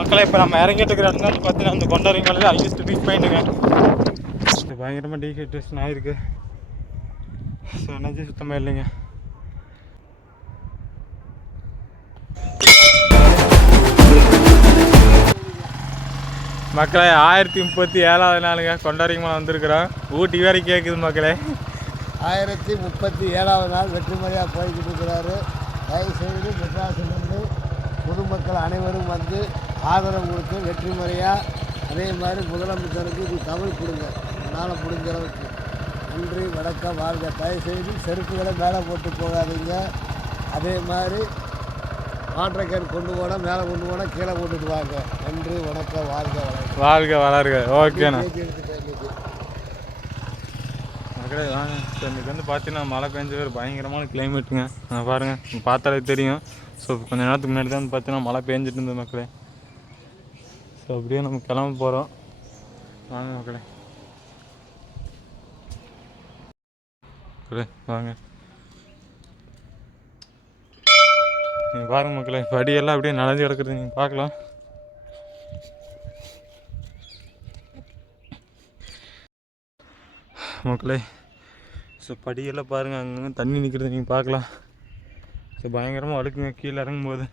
மக்களை இப்போ நம்ம இறங்கிட்டு இருக்கிற இடத்துல பார்த்தீங்கன்னா அந்த கொண்டாரி மலையில் ஹையஸ்ட் பீக் பாயிண்ட்டுங்க. பயங்கரமாக டீஹைட்ரேஷன் ஆகிருக்கு. ஸோ எனர்ஜி சுத்தமாக இல்லைங்க. மக்களே 1037வது நாளுங்க கொண்டாரி மலை வந்திருக்கிறோம். ஊட்டி வேறு கேட்குது மக்களே. 1037வது நாள் வெற்றிமலையாக போய்கிட்டு இருக்கிறாரு. தயவுசெய்து மெட்ராஸிலிருந்து பொதுமக்கள் அனைவரும் வந்து ஆதரவு கொடுத்து வெற்றிமலையாக அதே மாதிரி முதலமைச்சருக்கு இது தமிழ் கொடுங்க. அதனால் முடிஞ்ச அளவுக்கு நன்றி வணக்கம் வாழ்க. தயவுசெய்து செருப்புகளை மேலே போட்டு போகாதீங்க. அதே மாதிரி வாட்டர் கேன் கொண்டு போனால் மேலே கொண்டு போனால் கீழே போட்டுட்டு வாங்க. நன்றி வணக்கம் வாழ்க வாழ்க வளர்க. ஓகேண்ணா. மக்களே வாங்க. ஸோ இன்றைக்கி வந்து பார்த்தீங்கன்னா மழை பெஞ்ச ஒரு பயங்கரமான கிளைமேட்டுங்க. நான் பாருங்கள் பார்த்தாலே தெரியும். ஸோ கொஞ்சம் நேரத்துக்கு முன்னாடி தான் வந்து பார்த்தீங்கன்னா மழை பெஞ்சிட்டு இருந்தது மக்களே. ஸோ அப்படியே நம்ம கிளம்ப போகிறோம். வாங்க மக்களே வாங்க. நீங்கள் பாருங்கள் மக்களே, படியெல்லாம் அப்படியே நடந்து கிடக்குறது நீங்கள் பார்க்கலாம். மக்களே ஸோ படியெல்லாம் பாருங்கள், அங்கங்கே தண்ணி நிற்கிறது நீங்கள் பார்க்கலாம். ஸோ பயங்கரமாக அடுக்குங்க கீழே இறங்கும்போது.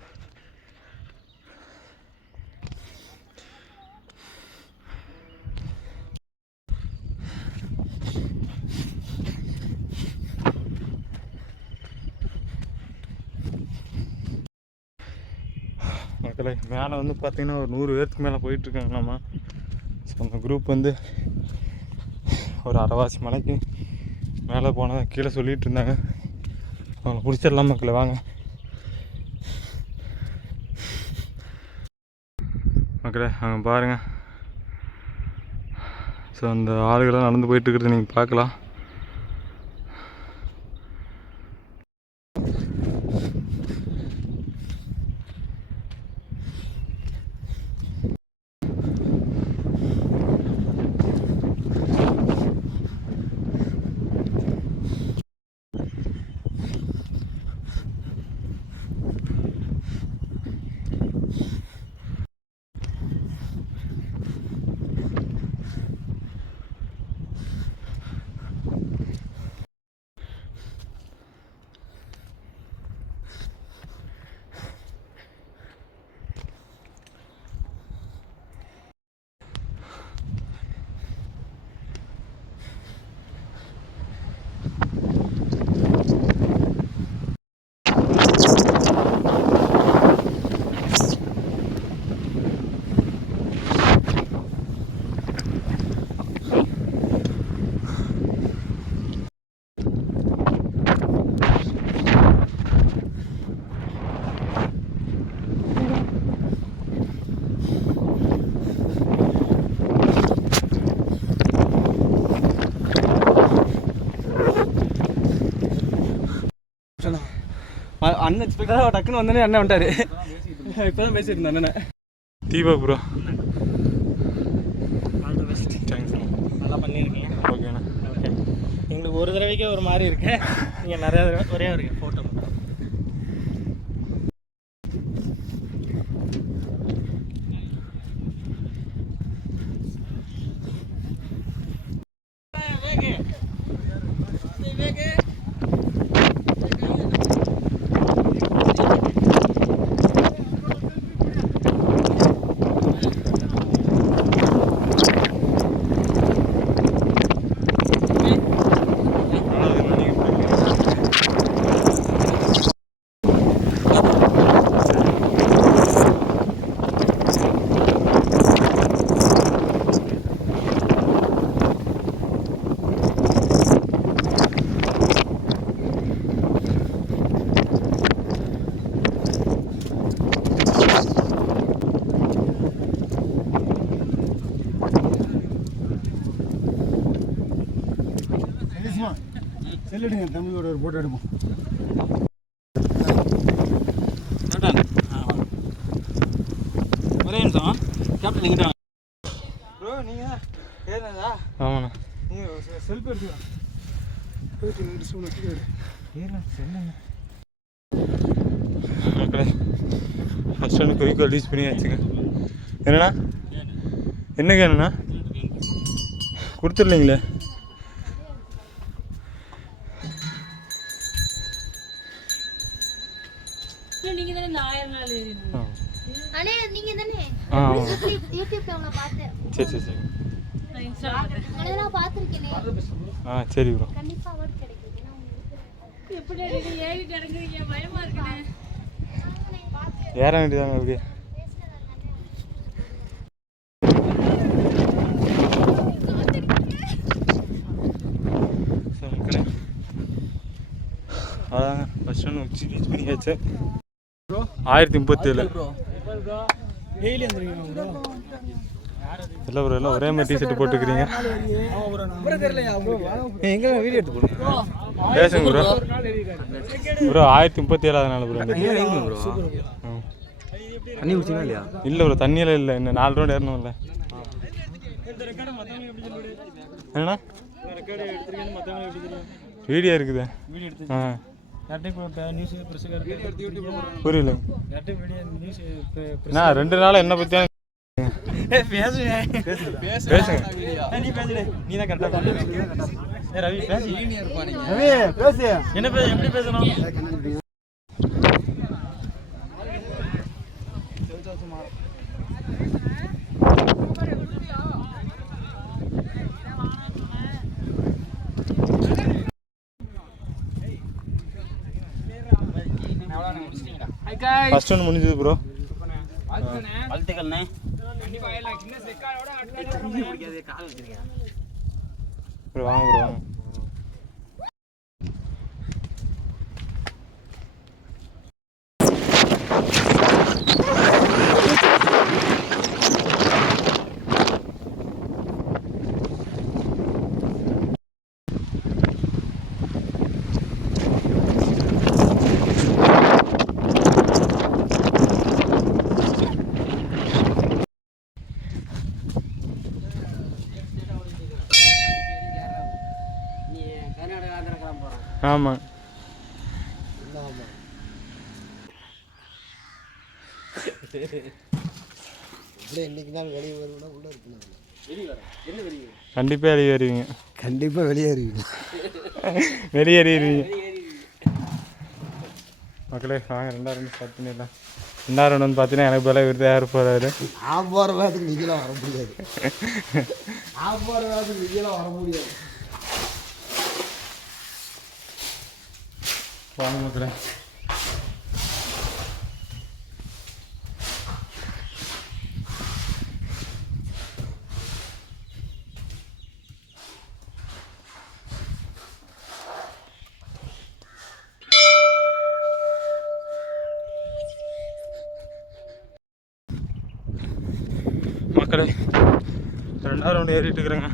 மக்களே மேலே வந்து பார்த்திங்கன்னா ஒரு 100 பேருக்கு மேலே போயிட்டுருக்காங்களாம்மா. ஸோ அந்த குரூப் வந்து ஒரு அரைவாசி மலைக்கு மேலே போனதை கீழே சொல்லிகிட்டு இருந்தாங்க. அவங்களை பிடிச்சிடலாம் மக்களை வாங்க. மக்களே அங்கே பாருங்கள். ஸோ அந்த ஆளுகளாம் நடந்து போயிட்டுருக்கிறது நீங்கள் பார்க்கலாம். அன்எக்ஸ்பெக்டடாக டக்குன்னு வந்தோடனே அண்ணன் வந்துட்டார். இப்போ தான் பேசிட்டு இருந்தேன் அண்ணனை. Deepa bro all the best. Thanks. நல்லா பண்ணியிருக்கீங்க. ஓகேண்ணா. ஓகே. எங்களுக்கு ஒரு தடவைக்கே ஒரு மாதிரி இருக்கு. நீங்கள் நிறையா தடவை ஒரே ஒரு ஃபோட்டோ செல்லுடுங்க தம்பியோட ஒரு போட்டோ எடுப்போம். ஒரே நிமிஷம் கேப்டன் நீங்கள் ப்ரோ நீங்கள் ஏறினதா? ஆமாண்ணா. நீங்கள் செல்ஃபி எடுத்துக்கலாம். மக்களே ஃபஸ்ட் ஒன்று குறிக்கோள் ரீச் பண்ணியாச்சுங்க. என்னண்ணா என்ன கேணுண்ணா கொடுத்துடலீங்களே. நீங்க தானே இந்த 1000 நாள் ஏறினீங்க. அண்ணே நீங்க தானே யூடியூப்ல உங்களை பார்த்தேன். சரி சரி சரி. நான் இன்ஸ்டால நான் பார்த்திருக்கேனே. சரி ப்ரோ. கண்டிப்பா அவார்ட் கிடைக்குது. நான் உங்களுக்கு எப்படி ஏறி நடக்குறீங்க பயமா இருக்குனே. ஏற வேண்டியதாங்க அப்படியே. அதாங்க ஃபஸ்ட் ஒன்று உச்சி ரீச் பண்ணியாச்சு. 1037. டெய்லி வந்துருக்கீங்க ப்ரோ. இல்லை ப்ரோ எல்லாம் ஒரே மாதிரி டிஷர்ட் போட்டுக்கிறீங்க. எங்கே வீடியோ எடுத்து போடுங்க பேசுங்க ப்ரோ. Bro 1037 bro. தண்ணி குடிச்சிங்களா இல்லையா? இல்லை ப்ரோ தண்ணியெல்லாம் இல்லை. இன்னும் 4 ரவுண்ட் ஏறணும்ல. என்னண்ணா வீடியோ இருக்குது. புரியல. நான் 2 நாள் என்ன பற்றி பேசுங்க. நீ தான் கரெக்டாக ரவி பேசு. என்ன எப்படி பேசணும்? ஃபர்ஸ்ட் ஒன்று முடிஞ்சது ப்ரோ. வாழ்த்துக்கள்ண்ணே. ப்ரோ வாங்க ப்ரோ வாங்க. ஆமாம் இன்னைக்கு தான் வெளியே வருவோம்னா உள்ளே இருக்கணும். கண்டிப்பாக வெளியேறுவீங்க. கண்டிப்பாக வெளியேறுவீங்க. வெளியேறிடுவீங்க மக்களே. வாங்க 2 ரவுண்ட் ஸ்டார்ட் பண்ணிடலாம். 2 ரவுண்ட் வந்து பார்த்தீங்கன்னா எனக்கு போல விருது யார் போகிறாரு. நான் போகிற வேகத்துக்கு நீங்களாம் வர முடியாது. நான் போகிற வேகத்துக்கு நீங்களாம் வர முடியாது. வாங்க மக்களே. மக்களே 2 ரவுண்ட் ஏறிட்டு இருக்கிறேங்க.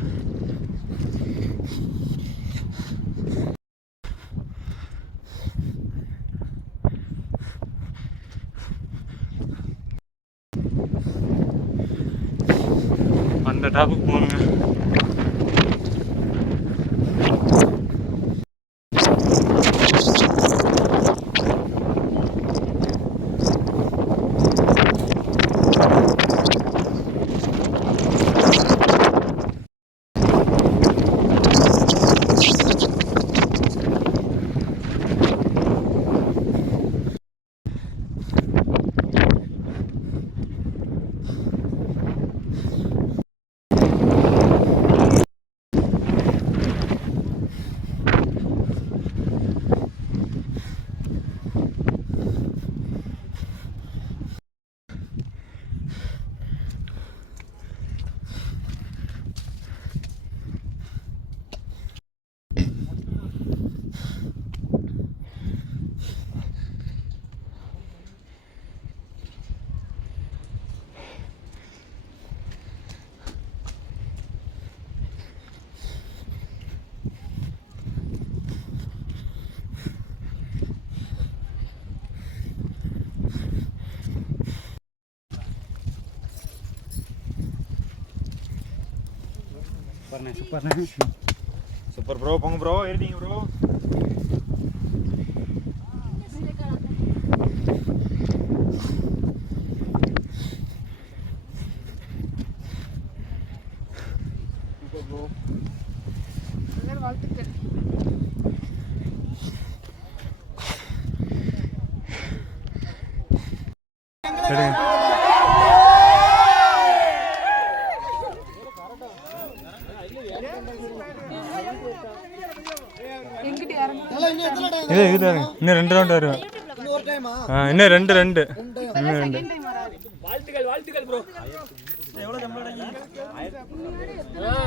அந்த டாப்புக்கு போகணுங்க. Super bro. போங்க ப்ரோ, ஏறிட்டீங்க ப்ரோ. வாழ்த்துக்கள். இன்னும் 2 ரவுண்ட் வருவேன். இன்னும் 2 வாழ்த்துக்கள் ப்ரோ. எவ்வளோ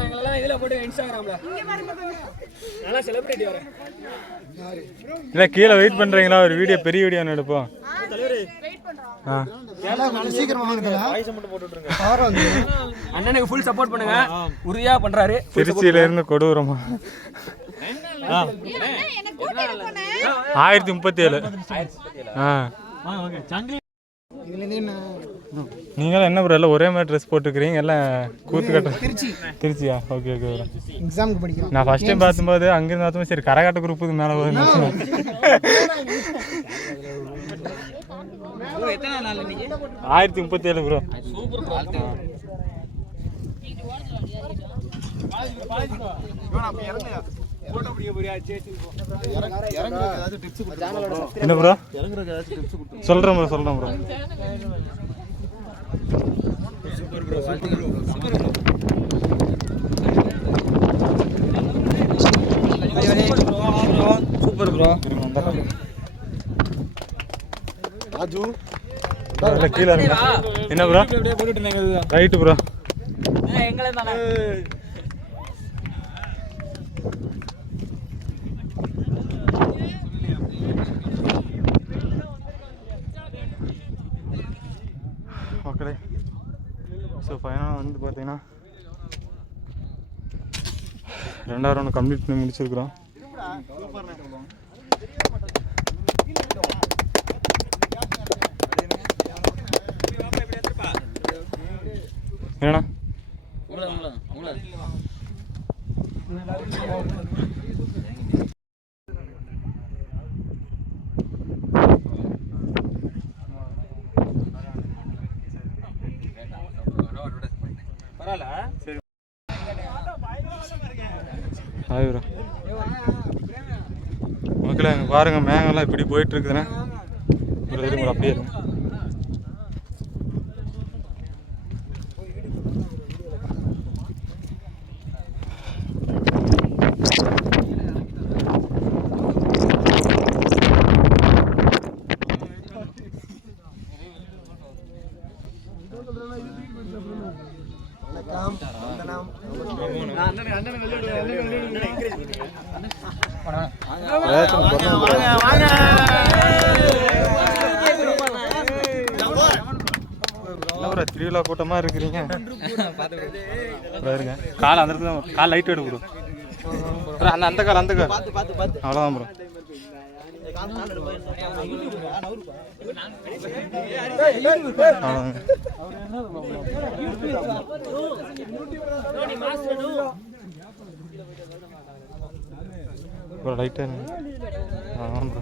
எங்களெல்லாம் இதில் போட்டு இன்ஸ்டாகிராமில் நல்லா செலிப்ரிட்டி வரேன். இல்லை கீழே வெயிட் பண்ணுறீங்களா? ஒரு வீடியோ, பெரிய வீடியோ ஒன்று எடுப்போம். அண்ணனுக்கு ஃபுல் சப்போர்ட் பண்ணுங்க. உறுதியாக பண்ணுறாரு. திருச்சியில இருந்து கொடூரமா 1037. நீங்களும் என்ன ப்ரோ எல்லாம் ஒரே மாதிரி ட்ரெஸ் போட்டுக்கிறீங்க? எல்லாம் கூத்து கட்ட திருச்சியா? Okay okay bro. எக்ஸாமுக்கு படிக்கிறோம். நான் ஃபர்ஸ்ட் டைம் பார்க்கும்போது அங்கேருந்து பார்த்தோம், சரி கரகாட்ட குரூப்புக்கு மேலே போகுது. 1037 ப்ரோ. என்ன ப்ரோ சொல்கிறேன் ப்ரோ. Super bro. ராஜு கீழே என்ன ப்ரோ? Right bro. எங்களை தானே மக்களே. ஸோ ஃபைனலாக வந்து பார்த்தீங்கன்னா 2வது ரவுண்ட் கம்ப்ளீட் பண்ணி முடிச்சிருக்கிறோம். என்னண்ணா ஹாய் ப்ரோ. மக்களே பாருங்கள், மேகம்லாம் இப்படி போயிட்டுருக்குதுண்ணே. ஒரு திரும்ப அப்படியே இருக்கும். திருவிழா கூட்டமாக இருக்கிறீங்க. கால் அந்த இடத்துல கால் லைட் எடு ப்ரோ. அந்த கால் அவ்வளோதான் ப்ரோ. ப்ரோ லைட்டாக ஆமாம் ப்ரோ.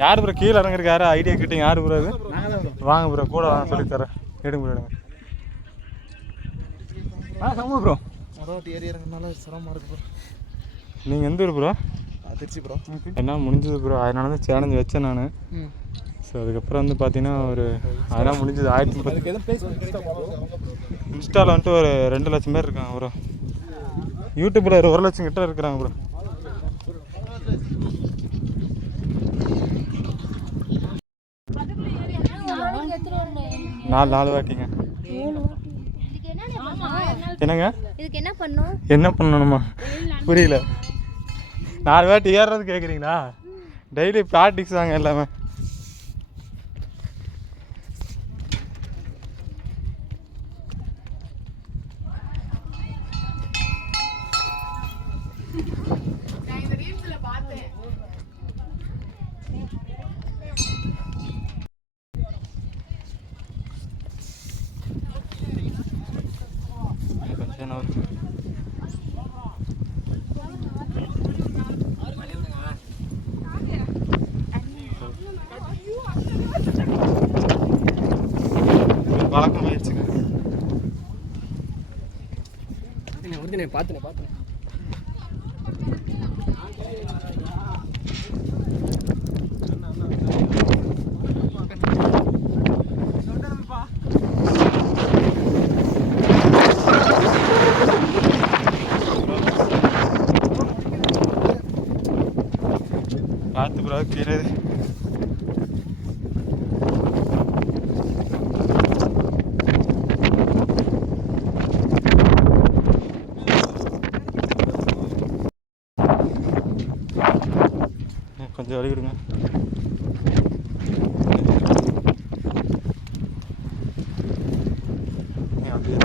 யார் ப்ரோ கீழே இறங்குறதுக்கு? யாரும் ஐடியா கிட்டீங்க? யார் ப்ரோ அது? வாங்க ப்ரோ, கூட வாங்க சொல்லித்தரேன். எடுங்க ப்ரோ, எடுங்க. சமூக ப்ரோ ஏறி இறங்குறதுனால சிரமமாக இருக்கு ப்ரோ. நீங்கள் எந்த ஊர் ப்ரோ? திருச்சி ப்ரோ. என்ன முடிஞ்சது ப்ரோ, அதனால தான் சேலஞ்சு வச்சேன் நான். ஸோ அதுக்கப்புறம் வந்து பார்த்தீங்கன்னா ஒரு அதெல்லாம் முடிஞ்சது 1030. இன்ஸ்டாவில் வந்துட்டு ஒரு 2 லட்சம் பேர் இருக்காங்க ப்ரோ. யூடியூப்பில் ஒரு 1 லட்சம் கிட்ட இருக்கிறாங்க ப்ரோ. நாலு வாட்டிங்க. என்னங்க என்ன பண்ணணுமா? புரியல. 4 வாட்டி ஏறுறது கேட்குறீங்களா? டெய்லி ப்ராக்டிக்ஸ் தாங்க எல்லாமே. கொஞ்சம் நேரம் வழக்கம் ஆயிடுச்சுங்க. பார்த்தேன் பார்த்து ப்ரோ கீழே கொஞ்சம் வலிக்கிடுங்க. அப்படியே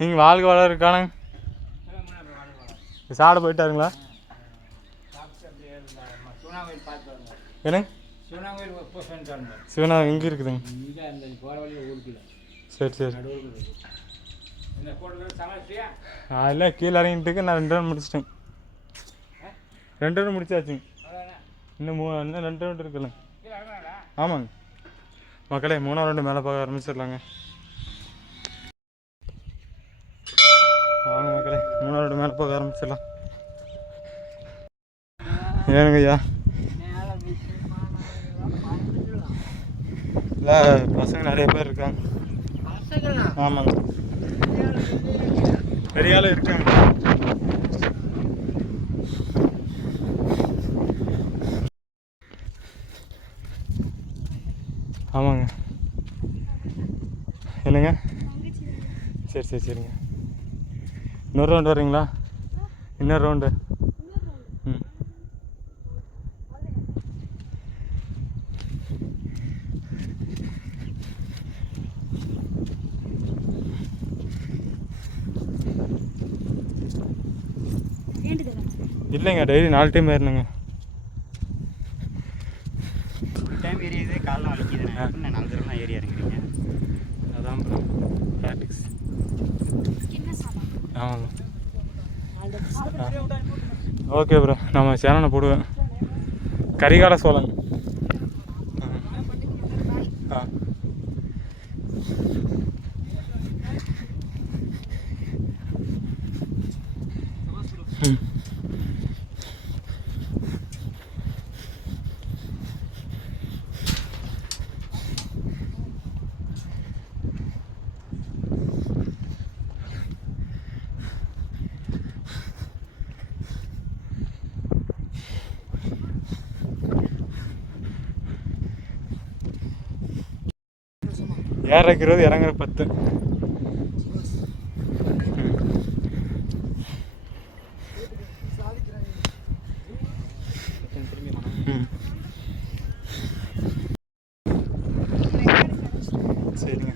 நீங்கள் வாழ்க்கை வளர இருக்கானுங்க. சாப்பிட போயிட்டாருங்களா? என்னங்க சிவனா எங்கே இருக்குதுங்க? சரி சரி. இல்லை கீழே இறங்கிட்டுக்கு நான் 2 ரவுண்ட் முடிச்சிட்டேன். 2 ரவுண்ட் முடிச்சாச்சுங்க. இன்னும் 2 ரவுண்ட் இருக்குல்ல. ஆமாங்க மக்களே, 3ஆம் ரவுண்டு மேலே பார்க்க ஆரம்பிச்சிடலாங்க. வாங்க மக்களே, 3ஆம் ரவுண்டு மேலே போக ஆரம்பிச்சிடலாம். ஏனுங்க ஐயா? இல்லை பசங்க நிறைய பேர் இருக்காங்க. ஆமாங்க பெரிய ஆள் இருக்காங்க. ஆமாங்க என்னங்க? சரி சரி சரிங்க. இன்னொரு ரவுண்டு வரீங்களா? இன்னொரு ரவுண்டு. ம் இல்லைங்க டெய்லி 4 டைம் ஏறினுங்க. டைம் ஏறியதே காலைல வலிக்குதுண்ணே. 4 தடவை ஏறி இறங்குறீங்க. அதான் ப்ராக்டிக்ஸ். ஆமாங்க. ஓகே ப்ரோ, நம்ம சேனலை போடுவேன். கரிகால சோழன். ஆ ம் ஏறக்கு 20, இறங்குற 10. சரிங்க.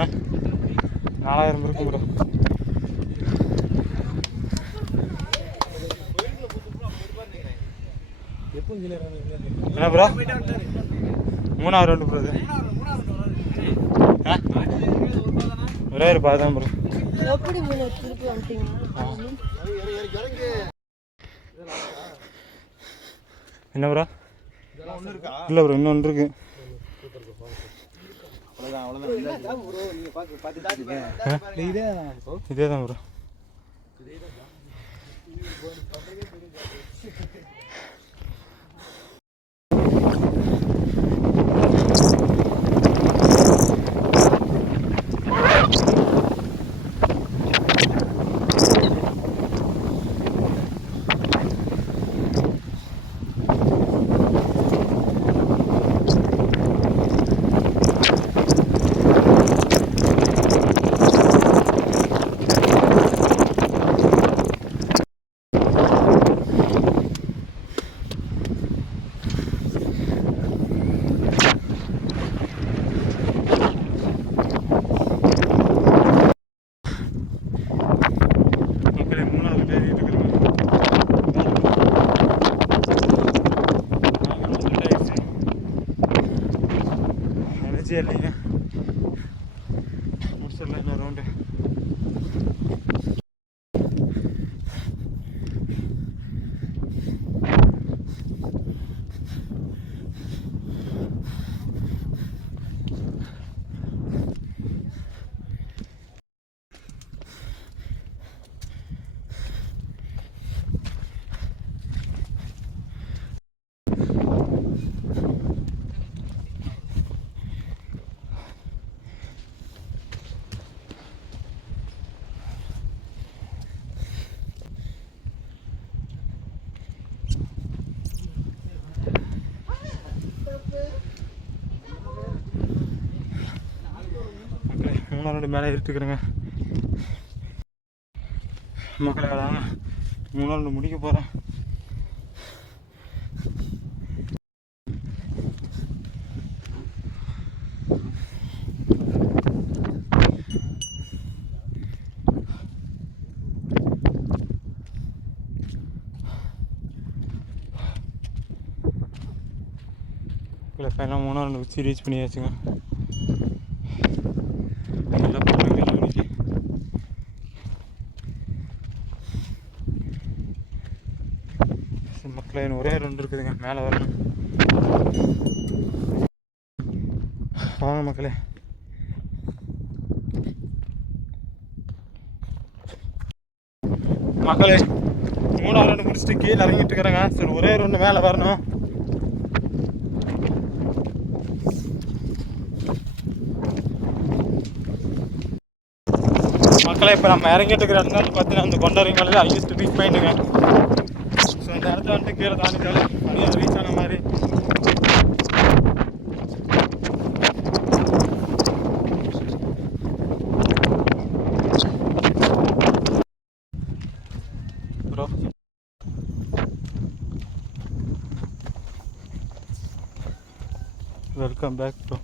ஆ 4000 இருக்கும் ப்ரோ. என்ன ப்ரோ? 3ஆவது ரவுண்டு ப்ரோ. இது ஒரே ஒரு பாதான் ப்ரோ. எப்படி திருப்பி வந்துட்டீங்க? என்ன ப்ரோ? இல்லை ப்ரோ, இன்னொன்று இருக்கு. இதே தான் ப்ரோ. மக்களே 3வது ஏறிட்டு இருக்கிறோம். எனர்ஜி இல்லைங்க, முடிச்சிடலாம் இன்னும் ரவுண்டு. மக்களே 3வது மேலே ஏறிட்டு இருக்கிறேங்க. மக்களே அதாங்க 3வது முடிக்க போகிறேன். இல்லை ஃபைனலாக 3வது உச்சி ரீச் பண்ணியாச்சுங்க. நல்லா போகிறீங்க இன்னைக்கு. மக்களே இன்னும் ஒரே 2 இருக்குதுங்க, மேலே வரணும். வாங்க மக்களே. மக்களே 3வது ரவுண்டு முடிச்சுட்டு கீழே இறங்கிட்டு இருக்கிறேங்க. சரி ஒரே 2 மேலே வரணும். மக்களே இப்போ நம்ம இறங்கிட்டு இருக்கிற இடத்துல பார்த்தீங்கன்னா அந்த கொண்டாரி மலையில் ஹையஸ்ட் பீக் பாயிண்ட்டுங்க. ஸோ இந்த இடத்துல வந்துட்டு கீழே தாண்டிட்டாலும் அப்படியே ரீச் ஆன மாதிரி. Bro welcome back bro.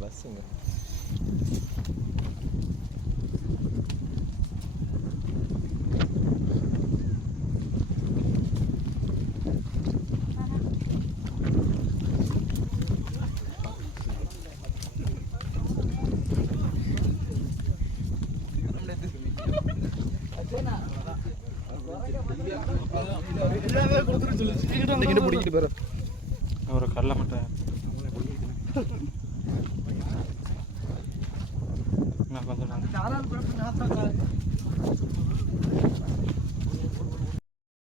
பஸ்ஸுங்க ஒரு கடலை மட்டும்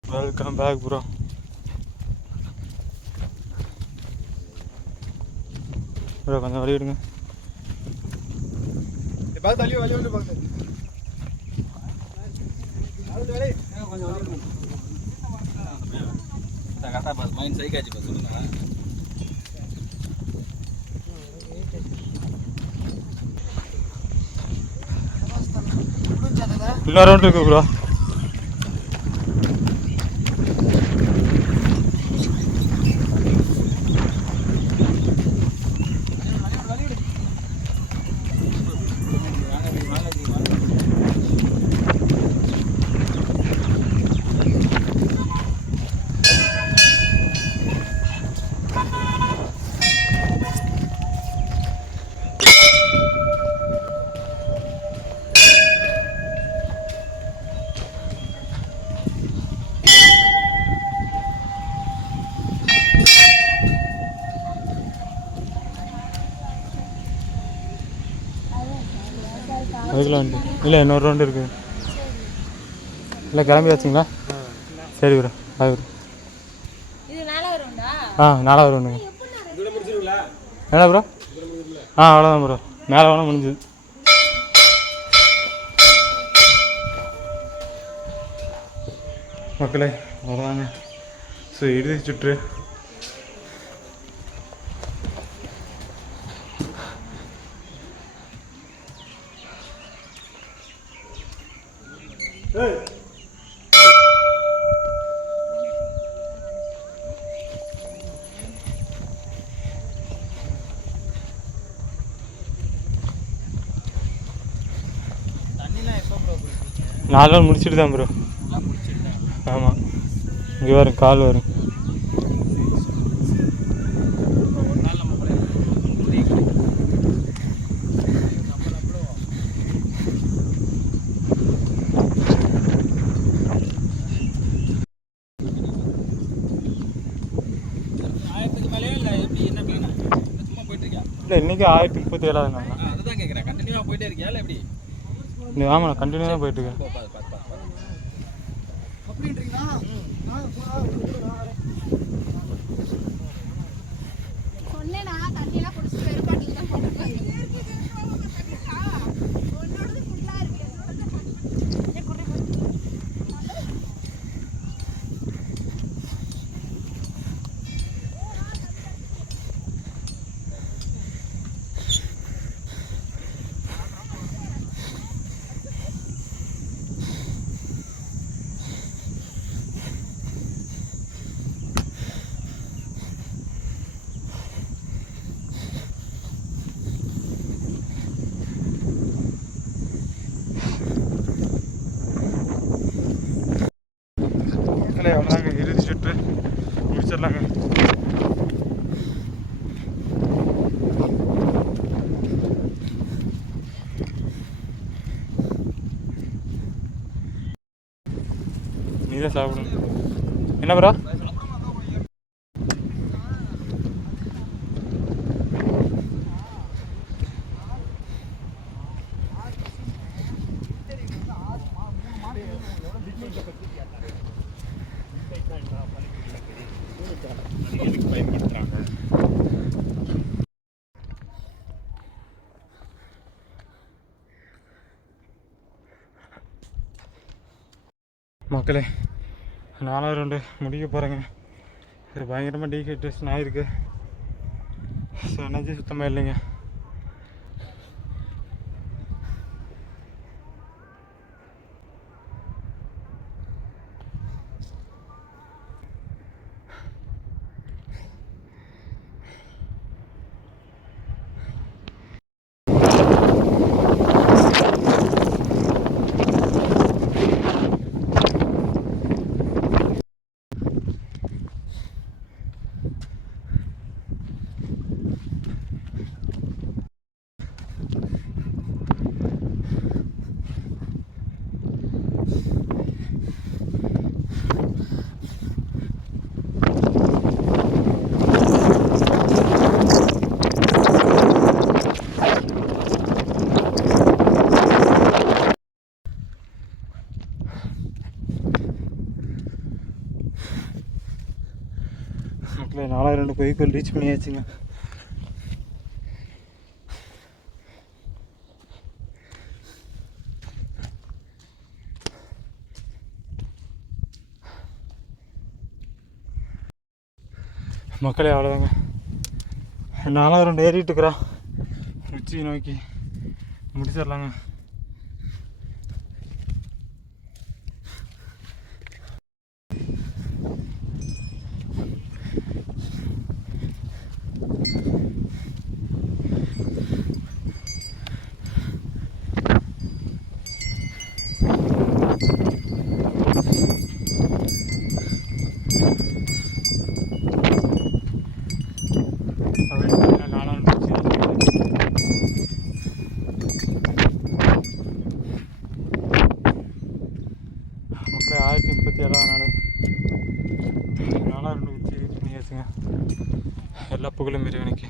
வெல்கம் பேக் ப்ரோ. ப்ரோ கொஞ்சம் வழி விடுங்க. இன்னொரு ரவுண்ட் இருக்கு ப்ரோ. அதுக்குள்ள வண்டி இல்லை இன்னொரு ரவுண்டு இருக்குது. இல்லை கிளம்பியாச்சுங்களா? சரி ப்ரோ பாய் ப்ரோ. இது 4வது ரவுண்டா? 4வது ரவுண்டுங்க. என்ன ப்ரோ? அவ்வளோதான் ப்ரோ. மேலே வேணால் முடிஞ்சுது. மக்களே அவ்வளோதாங்க. ஸோ இறுதி சுற்று. தண்ணிலாம் எப்போ ப்ரோ குடிப்பீங்க? 4 நாள் முடிச்சுட்டு தான் ப்ரோ. ஆமாம் இங்கே வரும் கால் வரும். ஒரு நாள் நம்ம கூட டீ குடிக்கலாம். ஆயிரத்துக்கு மேலே இல்லை எப்படி என்ன பிளான்? சும்மா போயிட்டு இருக்கியா? இல்லை இன்றைக்கி 1037 நாங்க. அதுதான் கேட்குறேன். கண்டினியூவாக போயிட்டே இருக்கியா இல்லை எப்படி? ஆமாம் நான் கண்டினியூ தான் போயிட்டுருக்கேன். சொன்னேனா தண்ணிலாம் குடிச்சிட்டு வெறும் பாட்டில் தான் போட்டுருக்கேன். மக்களே அவ்வளோதாங்க. இறுதி சுற்று முடிச்சிடலாங்க. நீ தான் சாப்பிடணும். என்ன ப்ரோ? மக்களே 4வது ரவுண்டு முடிக்க போகிறேங்க. இது பயங்கரமாக டீஹைட்ரேஷன் ஆகிருக்கு. ஸோ எனர்ஜி சுத்தமாக இல்லைங்க. மக்களே 4வது ரவுண்டு போய்க்குள் ரீச் பண்ணியாச்சுங்க. மக்களே அவ்வளோதாங்க. 4வது ரவுண்டு ஏறிட்டு இருக்கிறோம். உச்சி நோக்கி முடிச்சிடலாங்க. மக்களே 1037 நாள் 4வது ரவுண்டு வச்சு பண்ணியாச்சுங்க. எல்லா புகழும் இறைவனுக்கு.